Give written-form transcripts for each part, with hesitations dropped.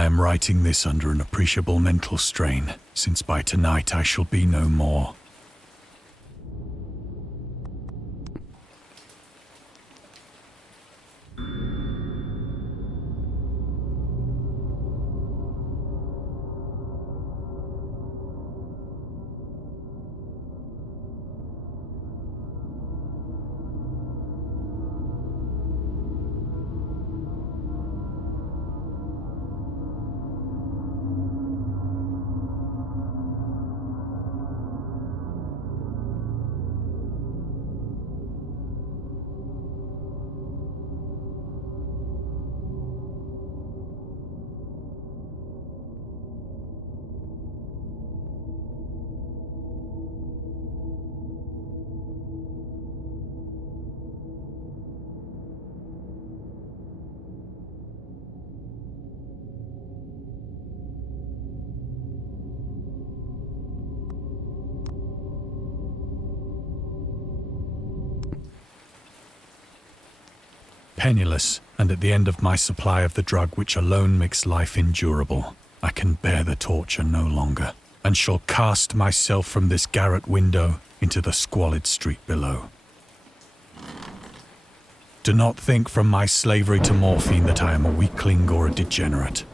I am writing this under an appreciable mental strain, since by tonight I shall be no more. Penniless, and at the end of my supply of the drug which alone makes life endurable, I can bear the torture no longer, and shall cast myself from this garret window into the squalid street below. Do not think from my slavery to morphine that I am a weakling or a degenerate.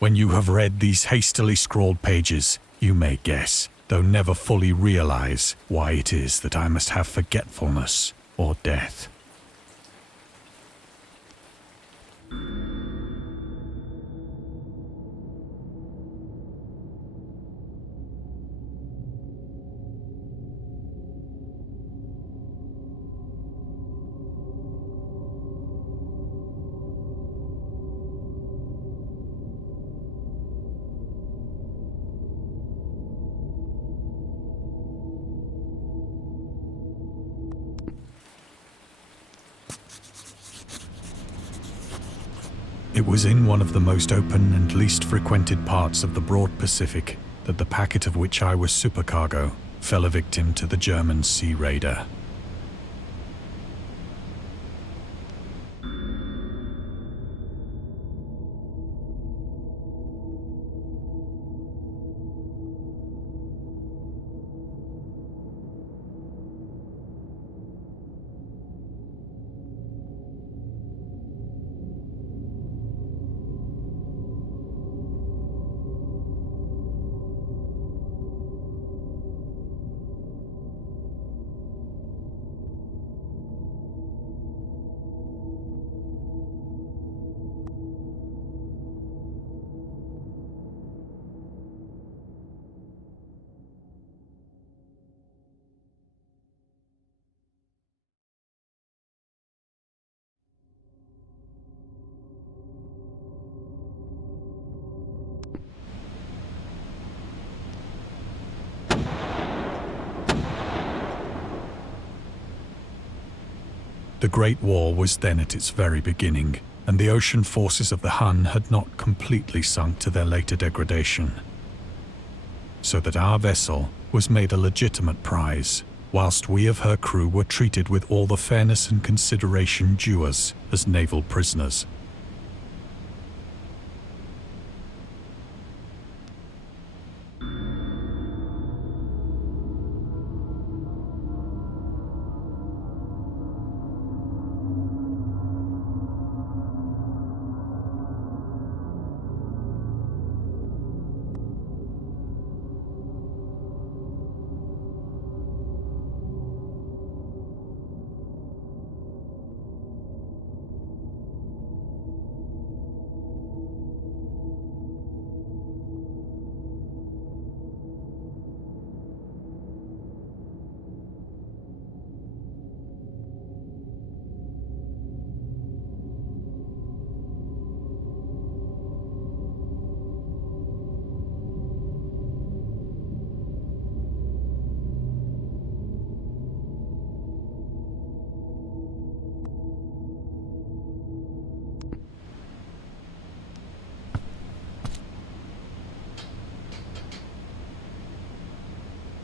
When you have read these hastily scrawled pages, you may guess, though never fully realize, why it is that I must have forgetfulness or death. It was in one of the most open and least frequented parts of the broad Pacific that the packet of which I was supercargo fell a victim to the German sea raider. The Great War was then at its very beginning, and the ocean forces of the Hun had not completely sunk to their later degradation. So that our vessel was made a legitimate prize, whilst we of her crew were treated with all the fairness and consideration due us as naval prisoners.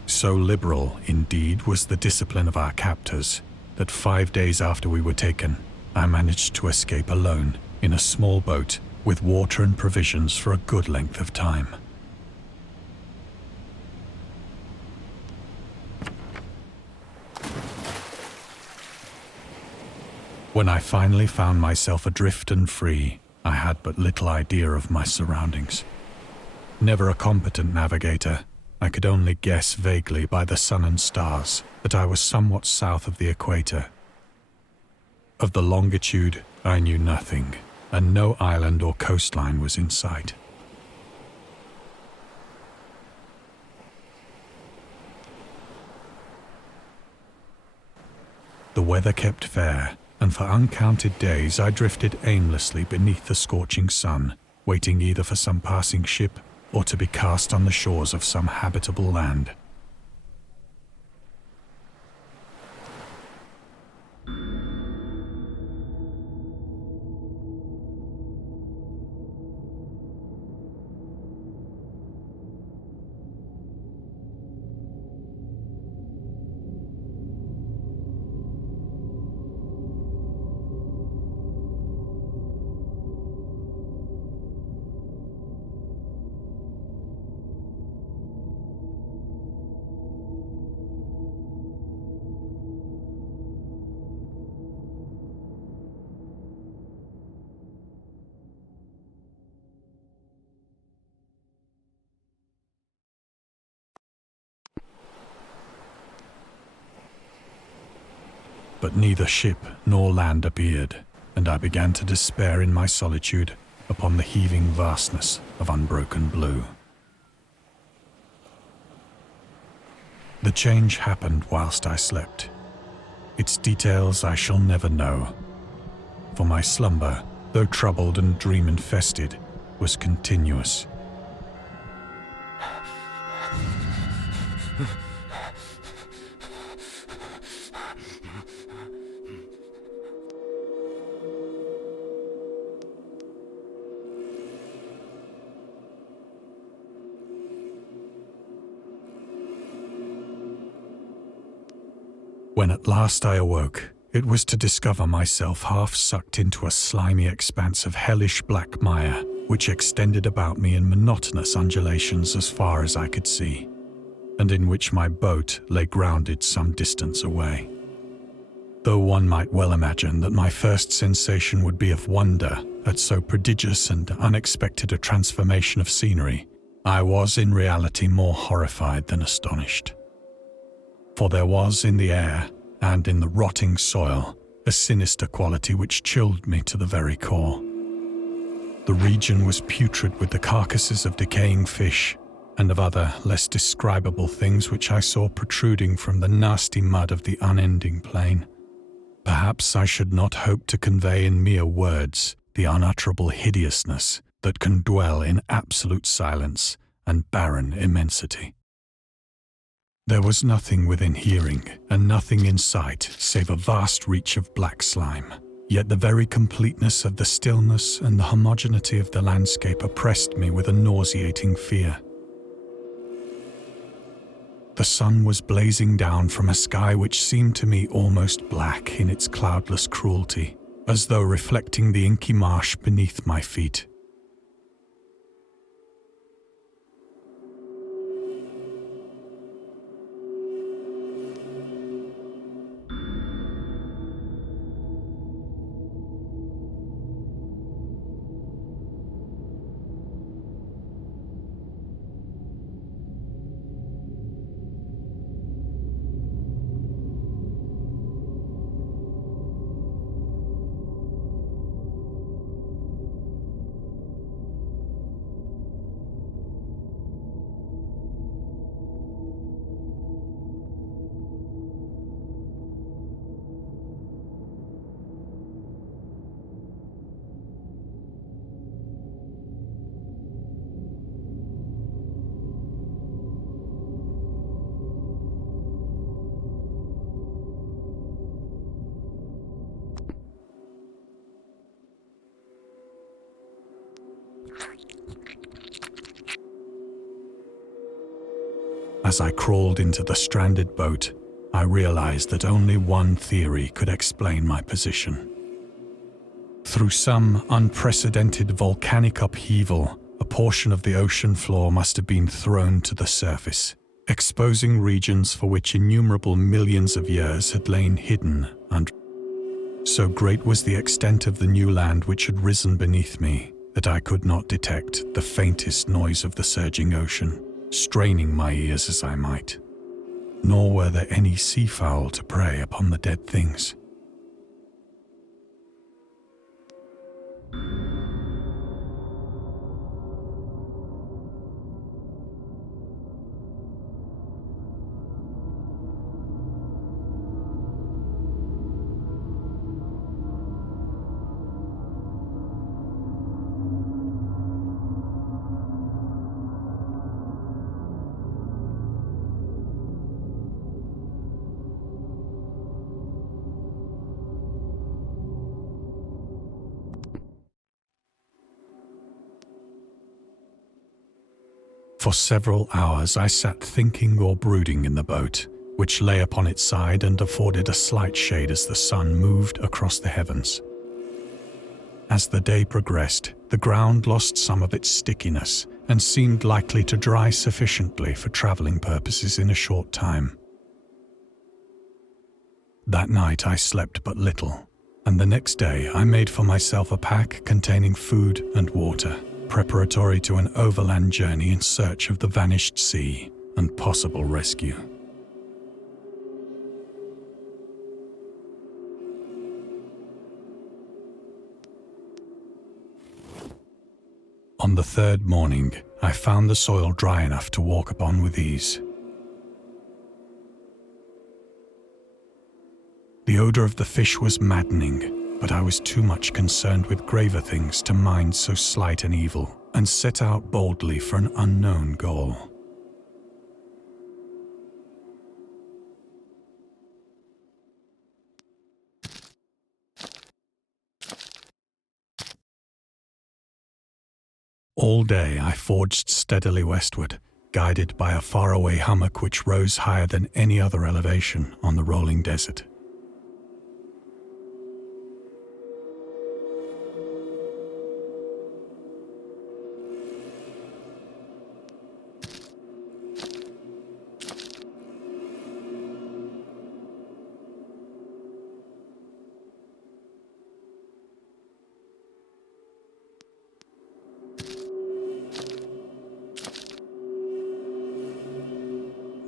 So liberal, indeed, was the discipline of our captors, that 5 days after we were taken, I managed to escape alone in a small boat with water and provisions for a good length of time. When I finally found myself adrift and free, I had but little idea of my surroundings. Never a competent navigator, I could only guess vaguely by the sun and stars that I was somewhat south of the equator. Of the longitude, I knew nothing, and no island or coastline was in sight. The weather kept fair, and for uncounted days I drifted aimlessly beneath the scorching sun, waiting either for some passing ship or to be cast on the shores of some habitable land. But neither ship nor land appeared, and I began to despair in my solitude upon the heaving vastness of unbroken blue. The change happened whilst I slept. Its details I shall never know, for my slumber, though troubled and dream-infested, was continuous. When at last I awoke, it was to discover myself half sucked into a slimy expanse of hellish black mire, which extended about me in monotonous undulations as far as I could see, and in which my boat lay grounded some distance away. Though one might well imagine that my first sensation would be of wonder at so prodigious and unexpected a transformation of scenery, I was in reality more horrified than astonished. For there was in the air, and in the rotting soil, a sinister quality which chilled me to the very core. The region was putrid with the carcasses of decaying fish, and of other, less describable things which I saw protruding from the nasty mud of the unending plain. Perhaps I should not hope to convey in mere words the unutterable hideousness that can dwell in absolute silence and barren immensity. There was nothing within hearing, and nothing in sight save a vast reach of black slime. Yet the very completeness of the stillness and the homogeneity of the landscape oppressed me with a nauseating fear. The sun was blazing down from a sky which seemed to me almost black in its cloudless cruelty, as though reflecting the inky marsh beneath my feet. As I crawled into the stranded boat, I realized that only one theory could explain my position. Through some unprecedented volcanic upheaval, a portion of the ocean floor must have been thrown to the surface, exposing regions for which innumerable millions of years had lain hidden under. So great was the extent of the new land which had risen beneath me that I could not detect the faintest noise of the surging ocean, straining my ears as I might. Nor were there any seafowl to prey upon the dead things. For several hours I sat thinking or brooding in the boat, which lay upon its side and afforded a slight shade as the sun moved across the heavens. As the day progressed, the ground lost some of its stickiness and seemed likely to dry sufficiently for traveling purposes in a short time. That night I slept but little, and the next day I made for myself a pack containing food and water, preparatory to an overland journey in search of the vanished sea and possible rescue. On the third morning, I found the soil dry enough to walk upon with ease. The odor of the fish was maddening, but I was too much concerned with graver things to mind so slight an evil, and set out boldly for an unknown goal. All day I forged steadily westward, guided by a faraway hummock which rose higher than any other elevation on the rolling desert.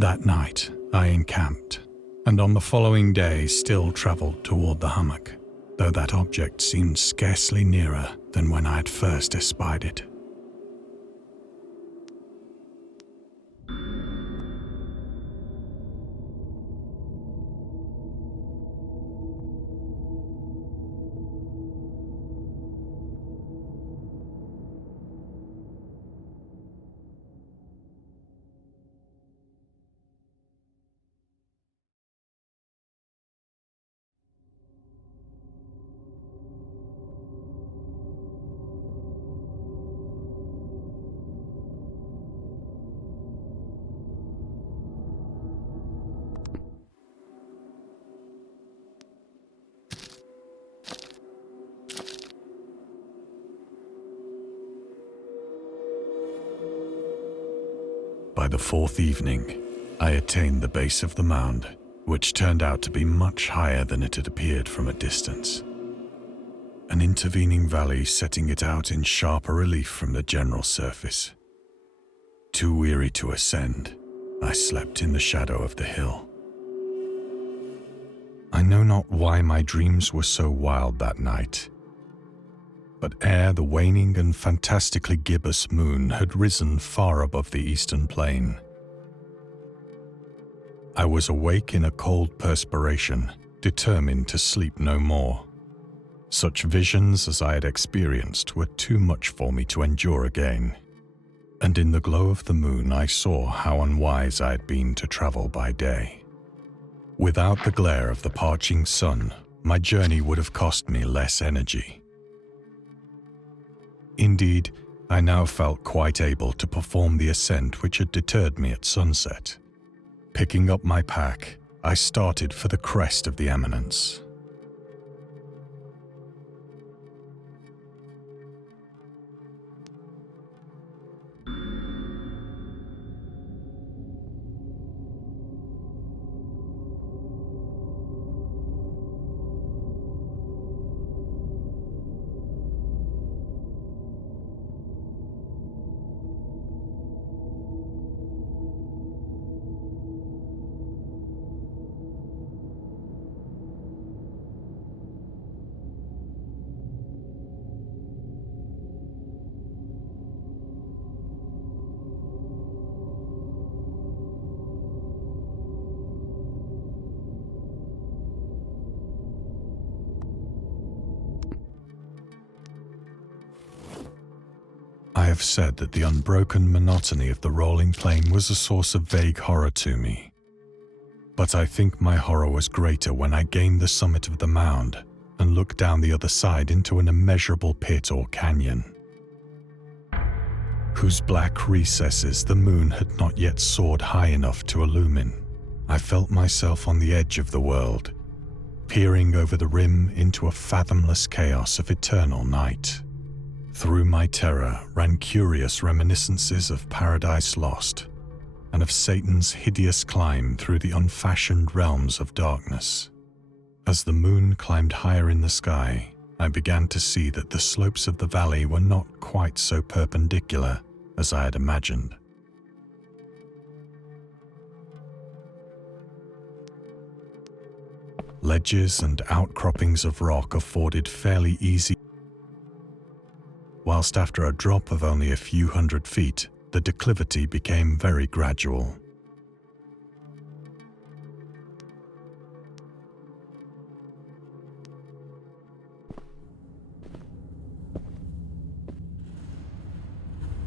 That night, I encamped, and on the following day still travelled toward the hummock, though that object seemed scarcely nearer than when I had first espied it. By the fourth evening, I attained the base of the mound, which turned out to be much higher than it had appeared from a distance. An intervening valley setting it out in sharper relief from the general surface. Too weary to ascend, I slept in the shadow of the hill. I know not why my dreams were so wild that night, but ere the waning and fantastically gibbous moon had risen far above the eastern plain, I was awake in a cold perspiration, determined to sleep no more. Such visions as I had experienced were too much for me to endure again, and in the glow of the moon I saw how unwise I had been to travel by day. Without the glare of the parching sun, my journey would have cost me less energy. Indeed, I now felt quite able to perform the ascent which had deterred me at sunset. Picking up my pack, I started for the crest of the eminence. have said that the unbroken monotony of the rolling plain was a source of vague horror to me. But I think my horror was greater when I gained the summit of the mound and looked down the other side into an immeasurable pit or canyon, whose black recesses the moon had not yet soared high enough to illumine. I felt myself on the edge of the world, peering over the rim into a fathomless chaos of eternal night. Through my terror ran curious reminiscences of Paradise Lost and of Satan's hideous climb through the unfashioned realms of darkness. As the moon climbed higher in the sky, I began to see that the slopes of the valley were not quite so perpendicular as I had imagined. Ledges and outcroppings of rock afforded fairly easy, whilst after a drop of only a few hundred feet, the declivity became very gradual.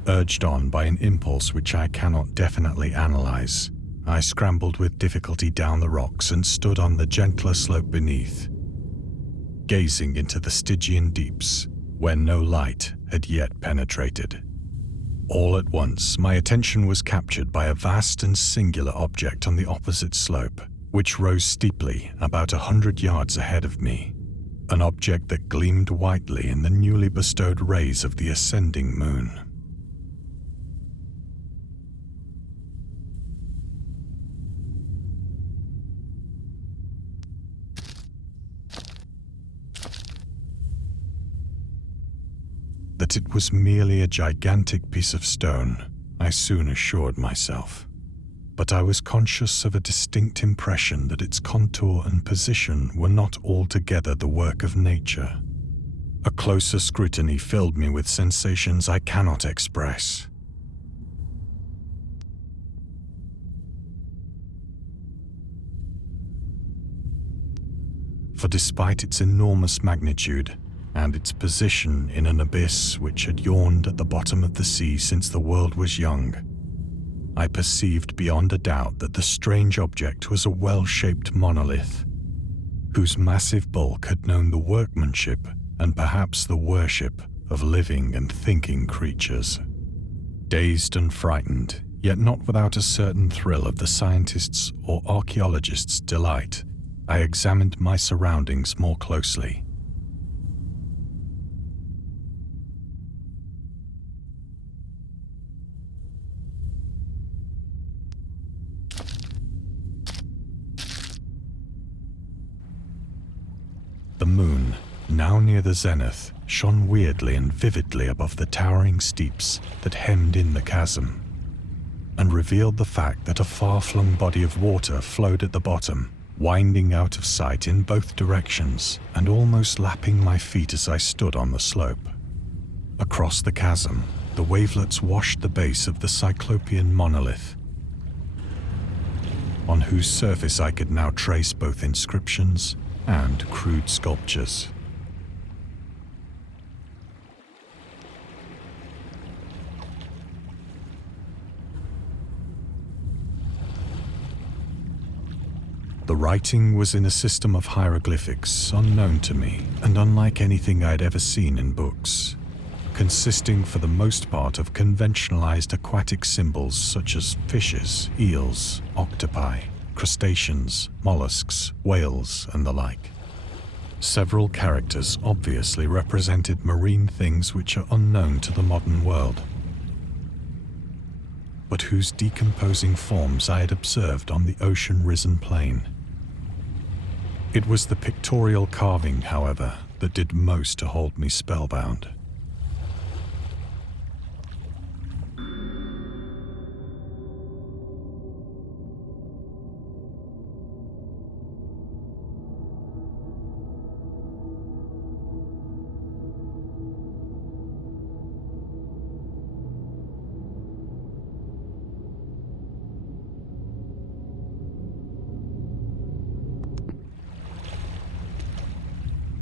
Urged on by an impulse which I cannot definitely analyze, I scrambled with difficulty down the rocks and stood on the gentler slope beneath, gazing into the Stygian deeps, where no light had yet penetrated. All at once, my attention was captured by a vast and singular object on the opposite slope, which rose steeply about 100 yards ahead of me, an object that gleamed whitely in the newly bestowed rays of the ascending moon. That it was merely a gigantic piece of stone, I soon assured myself. But I was conscious of a distinct impression that its contour and position were not altogether the work of nature. A closer scrutiny filled me with sensations I cannot express. For despite its enormous magnitude, and its position in an abyss which had yawned at the bottom of the sea since the world was young, I perceived beyond a doubt that the strange object was a well-shaped monolith, whose massive bulk had known the workmanship and perhaps the worship of living and thinking creatures. Dazed and frightened, yet not without a certain thrill of the scientist's or archaeologist's delight, I examined my surroundings more closely. The moon, now near the zenith, shone weirdly and vividly above the towering steeps that hemmed in the chasm, and revealed the fact that a far-flung body of water flowed at the bottom, winding out of sight in both directions and almost lapping my feet as I stood on the slope. Across the chasm, the wavelets washed the base of the cyclopean monolith, on whose surface I could now trace both inscriptions and crude sculptures. The writing was in a system of hieroglyphics unknown to me and unlike anything I'd ever seen in books, consisting for the most part of conventionalized aquatic symbols such as fishes, eels, octopi, crustaceans, mollusks, whales, and the like. Several characters obviously represented marine things which are unknown to the modern world, but whose decomposing forms I had observed on the ocean-risen plain. It was the pictorial carving, however, that did most to hold me spellbound.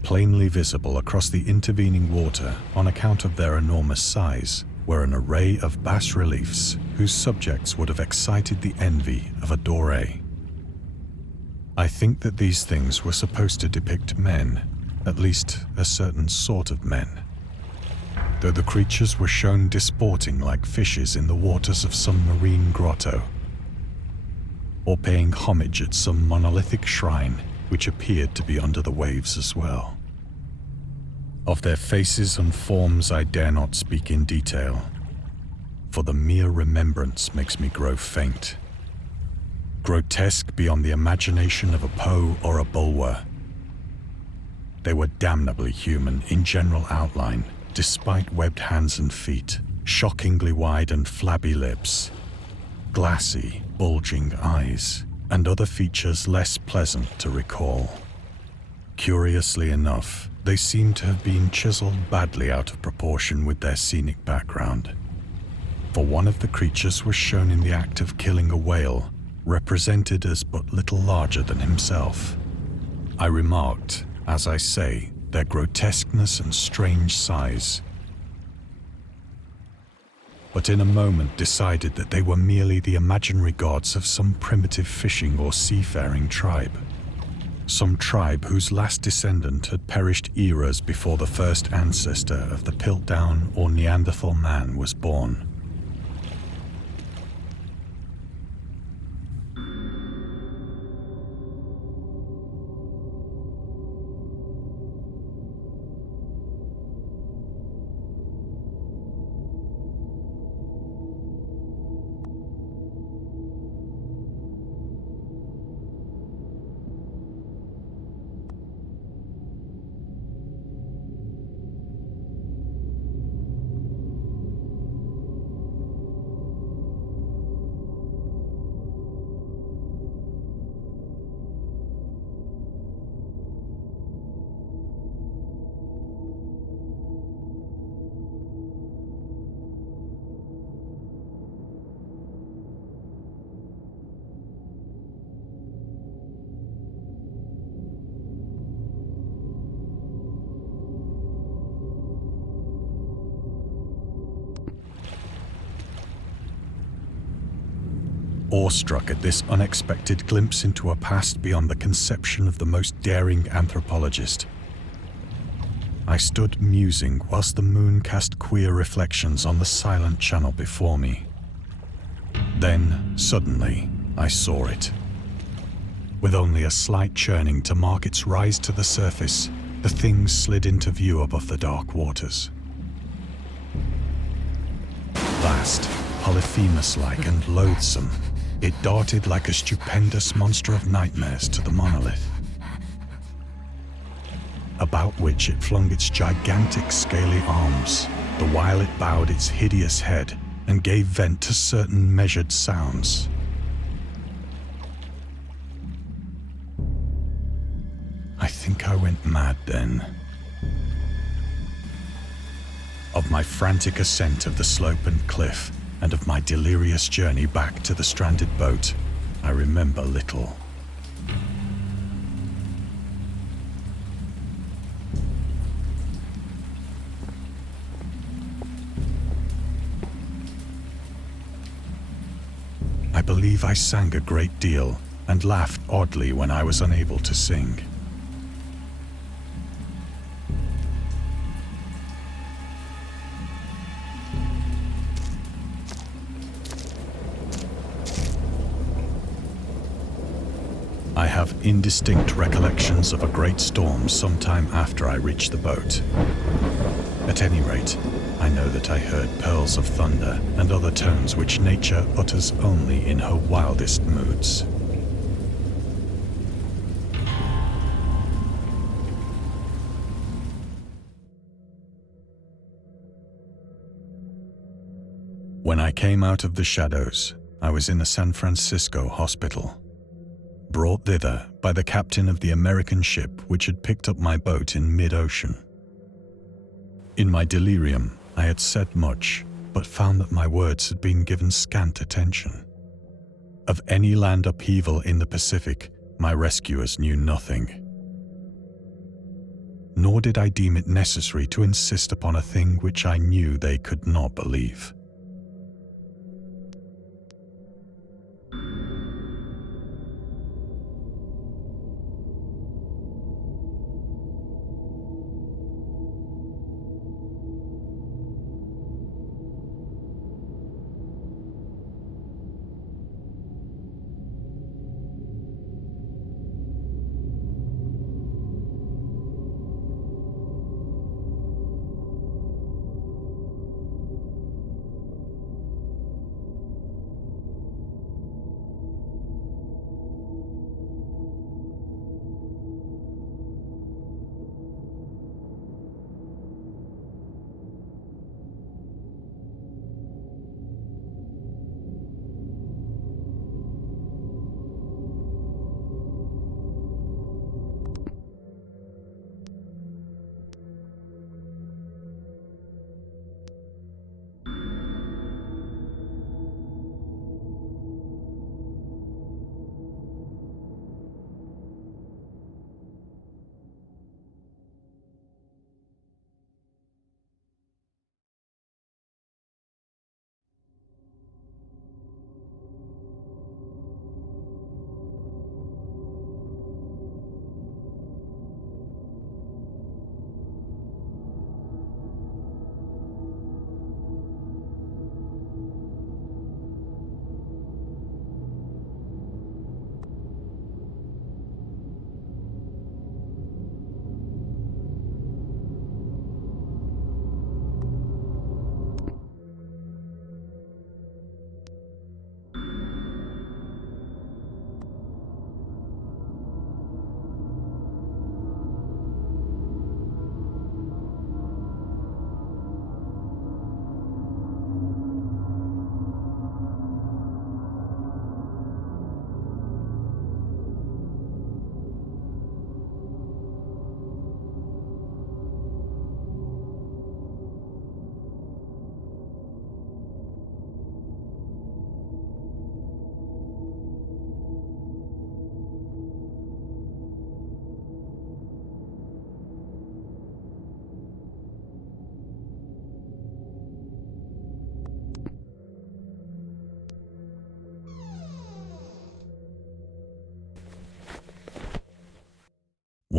Plainly visible across the intervening water on account of their enormous size were an array of bas-reliefs whose subjects would have excited the envy of a doré. I think that these things were supposed to depict men, at least a certain sort of men, though the creatures were shown disporting like fishes in the waters of some marine grotto, or paying homage at some monolithic shrine which appeared to be under the waves as well. Of their faces and forms I dare not speak in detail, for the mere remembrance makes me grow faint. Grotesque beyond the imagination of a Poe or a Bulwer. They were damnably human in general outline, despite webbed hands and feet, shockingly wide and flabby lips, glassy, bulging eyes, and other features less pleasant to recall. Curiously enough, they seemed to have been chiseled badly out of proportion with their scenic background, for one of the creatures was shown in the act of killing a whale, represented as but little larger than himself. I remarked, as I say, their grotesqueness and strange size, but in a moment decided that they were merely the imaginary gods of some primitive fishing or seafaring tribe. Some tribe whose last descendant had perished eras before the first ancestor of the Piltdown or Neanderthal man was born. Awestruck at this unexpected glimpse into a past beyond the conception of the most daring anthropologist, I stood musing whilst the moon cast queer reflections on the silent channel before me. Then, suddenly, I saw it. With only a slight churning to mark its rise to the surface, the thing slid into view above the dark waters. Vast, Polyphemus-like and loathsome, it darted like a stupendous monster of nightmares to the monolith, about which it flung its gigantic scaly arms, the while it bowed its hideous head and gave vent to certain measured sounds. I think I went mad then. Of my frantic ascent of the slope and cliff, and of my delirious journey back to the stranded boat, I remember little. I believe I sang a great deal and laughed oddly when I was unable to sing. I have indistinct recollections of a great storm sometime after I reached the boat. At any rate, I know that I heard pearls of thunder and other tones which nature utters only in her wildest moods. When I came out of the shadows, I was in a San Francisco hospital, brought thither by the captain of the American ship which had picked up my boat in mid-ocean. In my delirium, I had said much, but found that my words had been given scant attention. Of any land upheaval in the Pacific, my rescuers knew nothing. nor did I deem it necessary to insist upon a thing which I knew they could not believe.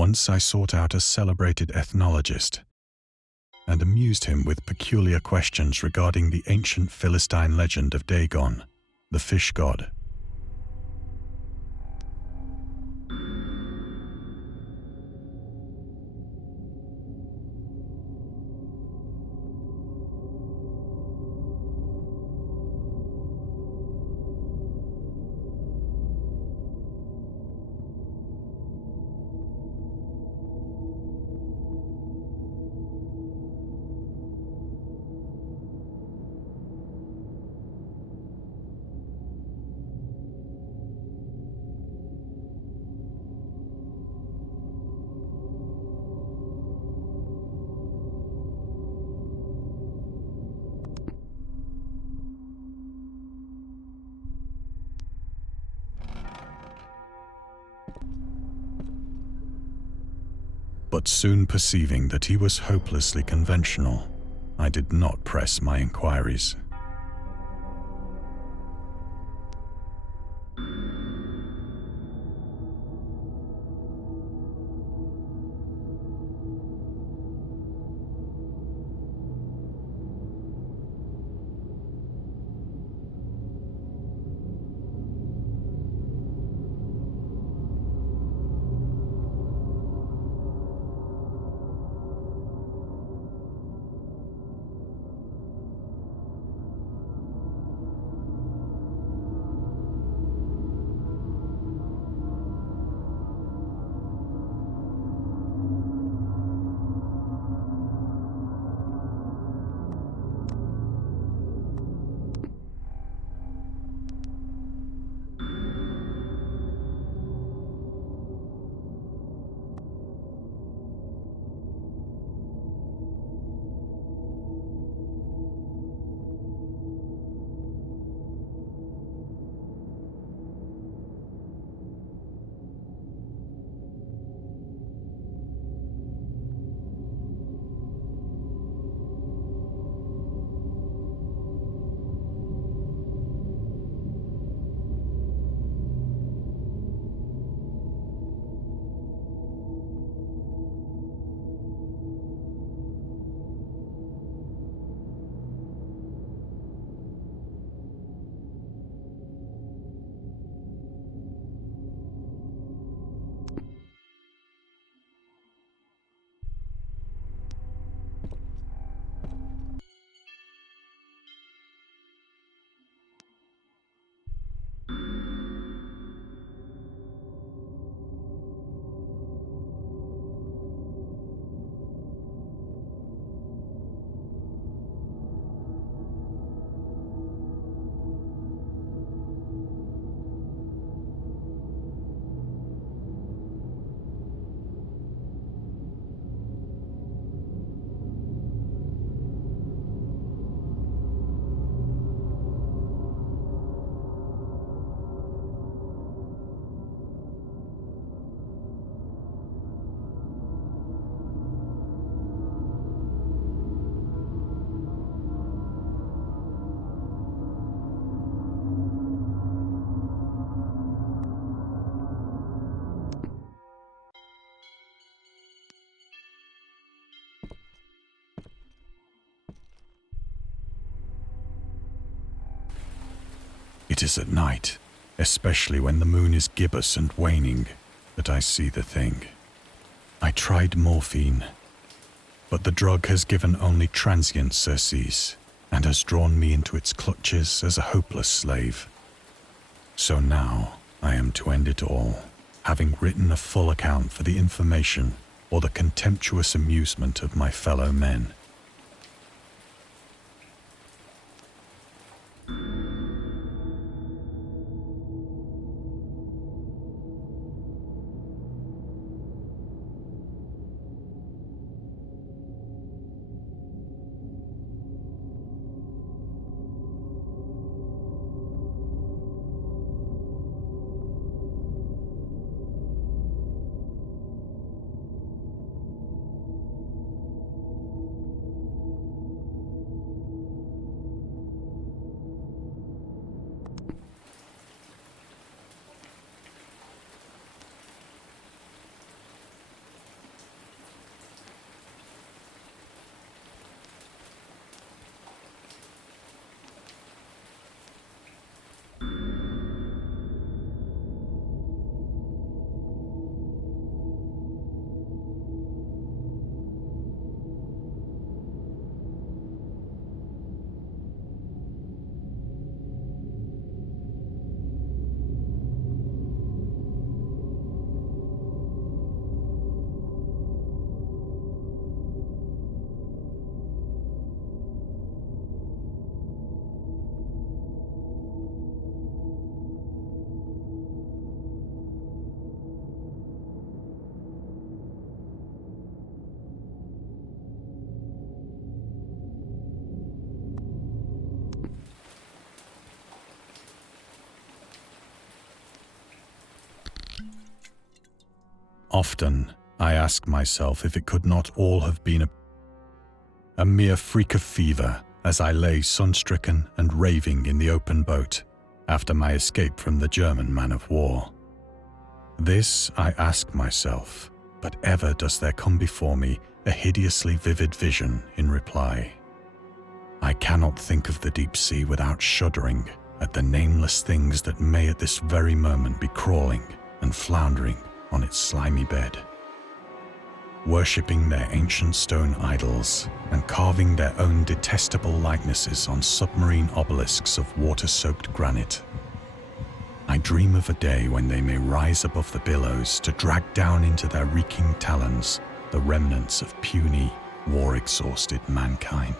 Once I sought out a celebrated ethnologist and amused him with peculiar questions regarding the ancient Philistine legend of Dagon, the fish god. But soon perceiving that he was hopelessly conventional, I did not press my inquiries. It is at night, especially when the moon is gibbous and waning, that I see the thing. I tried morphine, but the drug has given only transient surcease and has drawn me into its clutches as a hopeless slave. So now I am to end it all, having written a full account for the information or the contemptuous amusement of my fellow men. Often, I ask myself if it could not all have been a mere freak of fever as I lay sun-stricken and raving in the open boat after my escape from the German man-of-war. This I ask myself, but ever does there come before me a hideously vivid vision in reply. I cannot think of the deep sea without shuddering at the nameless things that may at this very moment be crawling and floundering on its slimy bed, worshipping their ancient stone idols and carving their own detestable likenesses on submarine obelisks of water-soaked granite. I dream of a day when they may rise above the billows to drag down into their reeking talons the remnants of puny, war-exhausted mankind.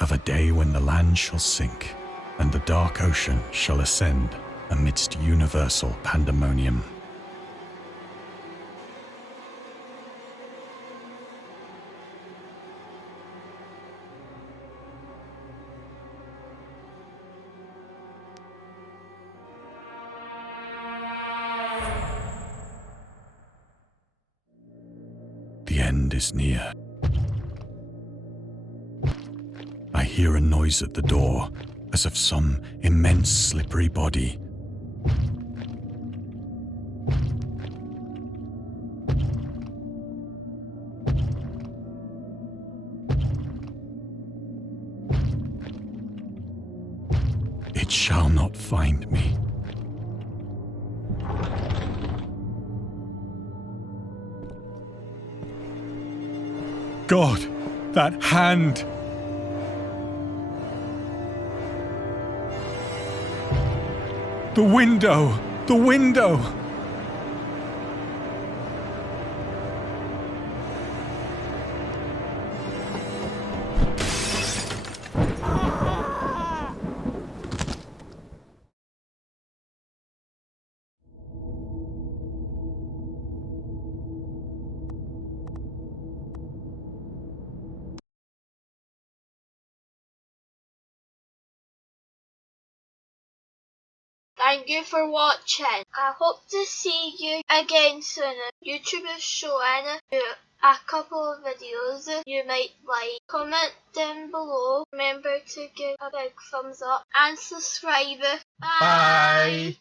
Of a day when the land shall sink and the dark ocean shall ascend amidst universal pandemonium. The end is near. I hear a noise at the door, as of some immense slippery body. It shall not find me. God, that hand! The window! The window! Thank you for watching. I hope to see you again soon. YouTube is showing you a couple of videos you might like. Comment down below. Remember to give a big thumbs up and subscribe. Bye!